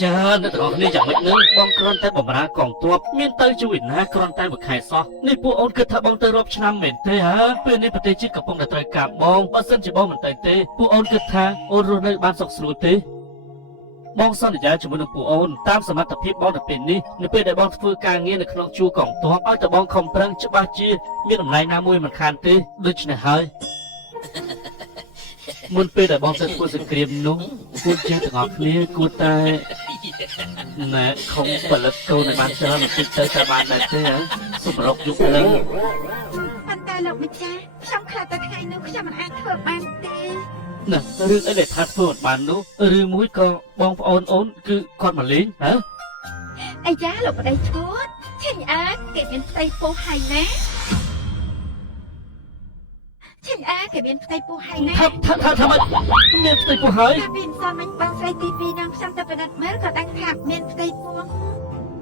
ចានៅទាំងនេះយ៉ាងម៉េចនឹងបងគ្រាន់តែបំរើកងទ័ពមានទៅជួយណាគ្រាន់តែមួយខែសោះនេះពួកអូនគិតថាបងទៅរាប់ឆ្នាំមែនទេហ៎ពេលនេះប្រទេសជាតិកំពុងតែត្រូវការបងបើសិនជាបងមិនទៅទេពួកអូនគិតថាអូនរស់នៅបានសុខស្រួលទេបងសន្យាជាមួយនឹងពួកអូនតាមសមត្ថភាពបងទៅពេលនេះនៅពេលដែលបងធ្វើការងារនៅក្នុងជួរកងទ័ពឲ្យតែបងខំប្រឹងច្បាស់ជាមានតំណែងណាមួយមិនខានទេដូច្នេះហើយមុនពេលដែលបងទៅធ្វើសង្គ្រាមនោះពួកយើងទាំងអស់គ្នាគួរតែណែខំផលិតកូនឲ្យបានច្រើនបន្តិចទៅតែបានដែរទេសម្រុកយុគនឹងប៉ុន្តែលោកម្ចាស់ខ្ញុំខ្លាចតែថ្ងៃនោះខ្ញុំមិនអាចធ្វើបានទេណារឿងអីដែលថាធ្វើមិនបាននោះឬមួយក៏បងប្អូនអូនគឺគាត់មកលេងហ៎អាយ៉ាលោកប្តីឈួតឆេញអើគេមានផ្ទៃពោះហើយណាឆេញអើគេមានផ្ទៃពោះហើយណាថាម៉េចមានផ្ទៃពោះហើយពីម្សិលមិញបងស្រីទី2នឹងខ្ញុំទៅពិនិត្យមើលក៏ដឹងថាមានផ្ទៃពោះ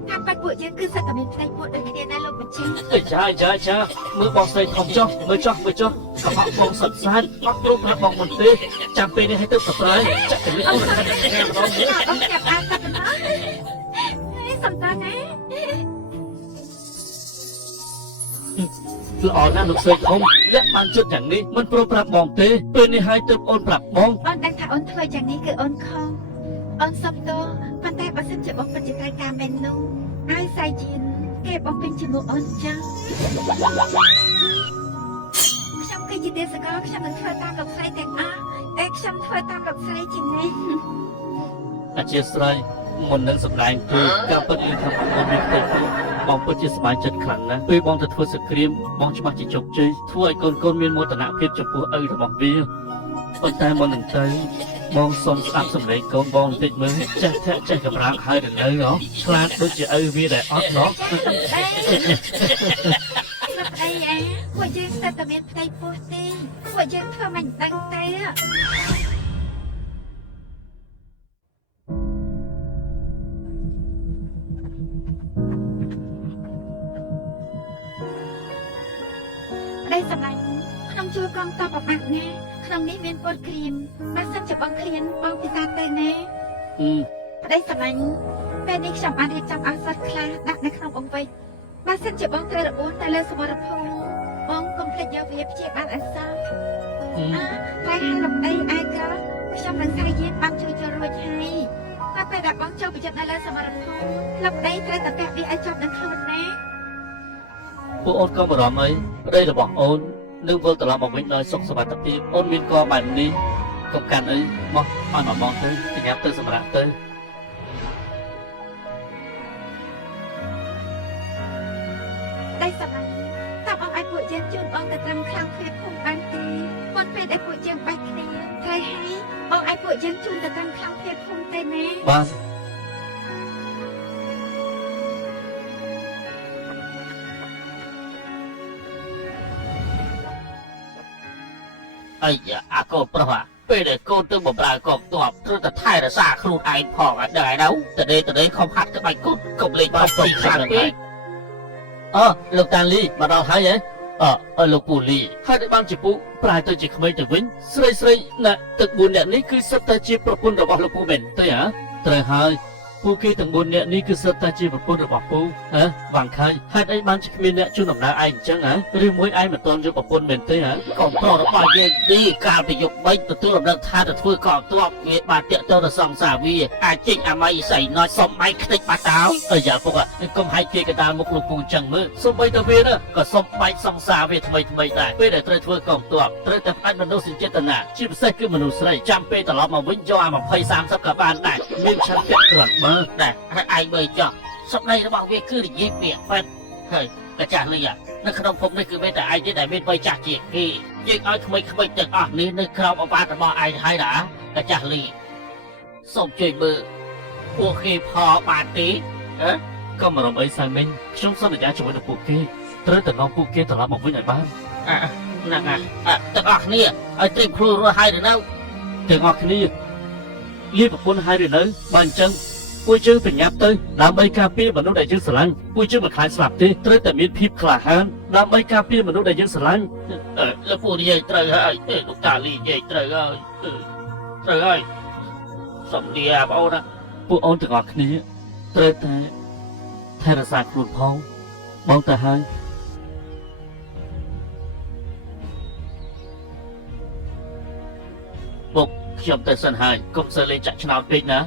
ថាបាច់ពួកយើងគឺសិតតែមានផ្ទៃពោះដូចគ្នាណាលោកម្ចាស់ចាមើលបងស្រីធំចុះមើលចុះកុំអត់បងសិតសាច់អត់ព្រមប្រាប់បងមុនទេចាំពេលនេះឲ្យទៅប្រែចាក់ទៅនេះអូនតែម្ដងនេះអូនចាប់អានតែប៉ុណ្ណោះសំតាណាល្អណាស់លោកស្រីធំលាក់បានជិតយ៉ាងនេះមិនព្រមប្រាប់បងទេពេលនេះឲ្យទៅអូនប្រាប់បងអូនដឹងថាអូនធ្វើយ៉ាងនេះគឺអូនខំអូនសុំទោសប៉ុន្តែបើសិនជាបងពិតជាត្រូវការមែននោះឲ្យសាយជៀនគេបងពេញជាមួយអូនចឹងខ្ញុំគឺជាទេសកលខ្ញុំនឹងធ្វើតាមលោកស្រីទាំងអស់តែខ្ញុំធ្វើតាមលោកស្រីជានិច្ចអធិស្ឋានមុននឹងសម្ដែងគឺការពិតលឺថាបងមានផ្ទៃពោះបងពិតជាសប្បាយចិត្តខ្លាំងណាស់ពេលបងទៅធ្វើសង្គ្រាមបងច្បាស់ជាជោគជ័យធ្វើឲ្យកូនមានមោទនភាពចំពោះឪរបស់វាប៉ុន្តែមុននឹងទៅបងសុំស្ដាប់សំឡេងកូនបងបន្តិចមើលចេះធាក់ចេះកម្រាស់ហើយទៅនៅឆ្លាតដូចជាឪវាដែលអត់ណោះអីពួកយើងស្ទើរតែមានផ្ទៃពោះទេពួកយើងធ្វើមិនដឹងទេសម្លាញ់ក្នុងជួរកងតបអបាក់ណាក្នុងនេះមានពលក្រៀមបើសិនជាបងឃ្លានបងពិសាទៅណាប្តីសម្លាញ់ពេលនេះខ្ញុំបានរៀបចំអសត់ខ្លះដាក់នៅក្នុងបង្វេចបើសិនជាបងត្រូវរបួសទៅលើសមរភូមិបងកុំភ្លេចយកវាព្យាបាលអសត់តែហើយលោកអីឯងក៏ខ្ញុំនឹងសាយយានបានជួយចូលរួចហើយតែពេលដែលបងចូលប្រយុទ្ធនៅលើសមរភូមិលោកអីត្រូវតែពាក់វាឲ្យជាប់នឹងខ្លួនណាពួកអូនកុំបារម្ភអីប្តីរបស់អូននឹងវិលត្រឡប់មកវិញដោយសុខសុវត្ថិភាពអូនមានកបែបនេះកុំកាន់អីមកឲ្យមកបងទៅញ៉ាំទៅសម្រាប់ទៅដៃសម្រាប់តើបងឲ្យពួកយើងជូនបងទៅត្រឹមខាងភេទភូមិបានទេប៉ុន្តែពេលដែលពួកយើងបាច់គ្នាត្រូវហើយបងឲ្យពួកយើងជូនទៅត្រឹមខាងភេទភូមិទេណាបាទអីអាកូនប្រុសពេលដែលកូនទៅបម្រើកងទ័ពត្រូវតែថែរក្សាខ្លួនឯងផងអត់ដឹងឯនោះតដេខំហាត់ក្បាច់គូតកុំលេងបាច់ពីខ្លាំងពេកលោកតាលីមកដល់ហើយលោកពូលីហើយបានជាពូប្រែទៅជាក្មេងទៅវិញស្រីណាទឹក4នាក់នេះគឺសិតតែជាប្រពន្ធរបស់លោកពូមែនទេត្រូវហើយពូគេទាំង4នាក់នេះគឺសិតតែជាប្រពន្ធរបស់ពូវ៉ាងខៃហេតុអីបានជាគ្មានអ្នកជួយដំណើរឯងអញ្ចឹងឬមួយឯងមិនទាន់យកប្រពន្ធមែនទេកូនប្រុសរបស់យើងនេះកាលពីយុគ3ទទួលដំណឹងថាទៅធ្វើកងទ័ពវាបានតាក់ទងទៅសង្សារវាអាចចេញអាម៉ៃសៃណោចសុំបែកខ្ទេចបាត់តោអាយ៉ាពុកកុំហាយគេកដាលមុខលោកពូអញ្ចឹងមើលសុំបីទៅវាក៏សុំបែកសង្សារវាថ្មីដែរពេលដែលត្រូវធ្វើកងទ័ពត្រូវតែផ្ដាច់មនុស្សចេតនាជាពិសេសគឺមនុស្សស្រីចាំពេលត្រឡប់មកវិញយកអា20 30ក៏បានដែរមានឆន្ទៈក្រាន់មើលដែរហើយឯងមើលចុះសម្ដីរបស់វាគឺនិយាយពាក្យប៉ែតហើយកាចាស់លីនៅក្នុងភពនេះគឺមានតែឯងទេដែលមានវ័យចាស់ជាងគេយើងឲ្យក្មេងៗទាំងអស់នេះនៅក្រោមអបាតរបស់ឯងហើយណាកាចាស់លីសូមជួយមើលពួកគេផលបានទេក៏មិនរំអីសាមិញខ្ញុំសន្យាជាមួយនឹងពួកគេត្រូវតែនាំពួកគេត្រឡប់មកវិញឲ្យបានហ្នឹងទាំងអស់គ្នាឲ្យត្រៀមខ្លួនរស់ហើយឬនៅទាំងអស់គ្នាលៀបប្រពន្ធហើយឬនៅបើអញ្ចឹងពួកយើងប្រញាប់ទៅដើម្បីការពារមនុស្សដែលយើងស្រឡាញ់ពួកយើងមិនខ្លាចស្លាប់ទេត្រូវតែមានភាពក្លាហានដើម្បីការពារមនុស្សដែលយើងស្រឡាញ់លោកពូនិយាយត្រូវហើយលោកតាលីនិយាយត្រូវហើយសំដៀបងអូន ពួកអូនទាំងអស់គ្នាត្រូវតែថែរក្សាខ្លួនផងបងទៅហើយពុកខ្ញុំទៅសិនហើយកុំសើលេងចាក់ឆ្នោតពេកណា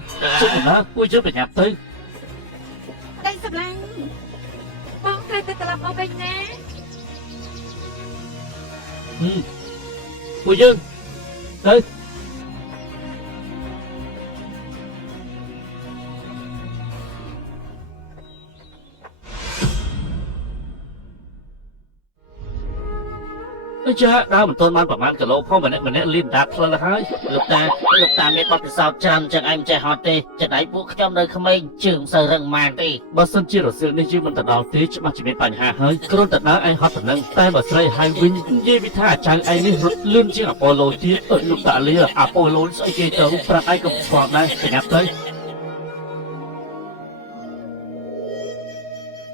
ជិះណាពួកយើងប្រញាប់ទៅ ប្តីសម្លាញ់បងត្រូវទៅត្រឡប់មកវិញណា ពួកយើងទៅ ចាដើរមិនទាន់បានប្រហែលគីឡូផងម្នាក់លីនដាផ្លិលហើយ លោកតាមានបទពិសោធន៍ច្រើនចឹងឯងមិនចេះហត់ទេចំណែកពួកខ្ញុំនៅក្មេងជើងមិនសូវរឹងម៉ានទេ បើសិនជារសៀលនេះយើងមិនទៅដល់ទេច្បាស់ជាមានបញ្ហាហើយគ្រាន់តែដើរឯងហត់ប៉ុណ្ណឹងតែបើស្រីហើយវិញនិយាយវិថាអាចារ្យឯងនេះរត់លឿនជាងអាប៉ូឡូទៀតលោកតាលីអាប៉ូឡូស្អីគេទៅប្រាប់ឯងក៏ស្គាល់ដែរប្រញាប់ទៅ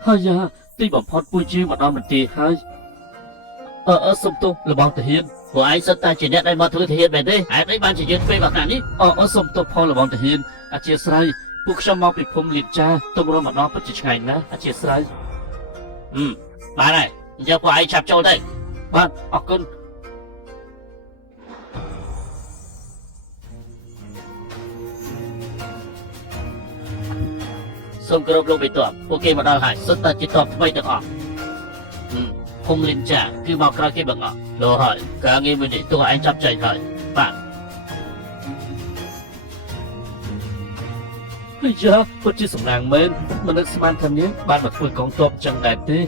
ហើយយ៉ាទីបំផុតពួកយើងមកដល់មន្ទីរហើយសុំទោសរបស់ទាហាន ពួកឯងសិតតែជាអ្នកដែលមកធ្វើទាហានមែនទេហេតុអីបានជាយើងពេលមកខាងនេះ សុំទោសផងរបស់ទាហានអធិស្ឋានពួកខ្ញុំមកពីភូមិលៀបចាទុំរំម្ដងពិតជាឆ្ងាញ់ណាស់អធិស្ឋាន បានហើយយកពួកឯងចាប់ចូលទៅ បាទអរគុណ សូមគោរពលោកបេតបពួកគេមកដល់ហើយសិតតែជាតបថ្មីទាំងអស់ភូមិលិនចាគឺមកក្រោយគេបង្អស់លោកហើយការងារមួយនេះតួឯងចាប់ចែងហើយបាទ ហើយយ៉ាពិតជាសំណាងមែនមិននឹកស្មានថានាងបានមកធ្វើកងទ័ពចឹងដែរទេ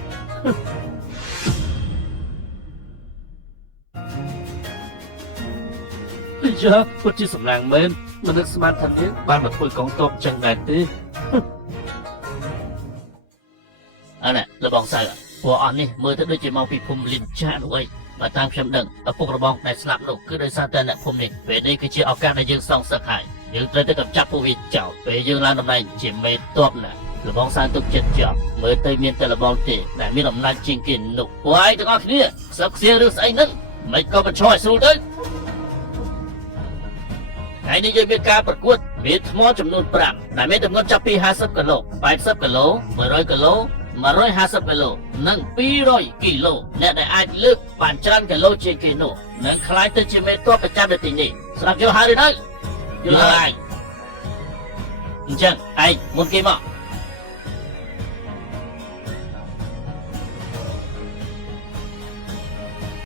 ហើយយ៉ាពិតជាសំណាងមែនមិននឹកស្មានថានាងបានមកធ្វើកងទ័ពចឹងដែរទេ អណែលបងសៅពួកអស់នេះមើលទៅដូចជាមកពីភូមិលិនចានោះអីបើតាមខ្ញុំដឹងឪពុករបស់ដែលស្លាប់នោះគឺដោយសារតែអ្នកភូមិនេះពេលនេះគឺជាឱកាសដែលយើងសងសឹកហើយយើងត្រូវតែកម្ចាត់ពួកវាចោលពេលយើងឡើងតំណែងជាមេតបណាលបងសៅទុកចិត្តជាប់មើលទៅមានតែលបងទេដែលមានអំណាចជាងគេនោះពួកឯងទាំងអស់គ្នាសឹកខ្សៀរឿងស្អីហ្នឹងមិនក៏បញ្ឈរឲ្យស្រួលទៅថ្ងៃនេះយើងមានការប្រកួតមានថ្មចំនួន5ដែលមានទម្ងន់ចាប់ពី50គីឡូ80គីឡូ100គីឡូ150គីឡូនិង200គីឡូអ្នកដែលអាចលើកបានច្រើនគីឡូជាងគេនោះនឹងខ្លាយទៅជាមេតបប្រចាំនៅទីនេះស្រាប់យល់ហើយឬនៅយល់ហើយអញ្ចឹងឯងមុនគេមក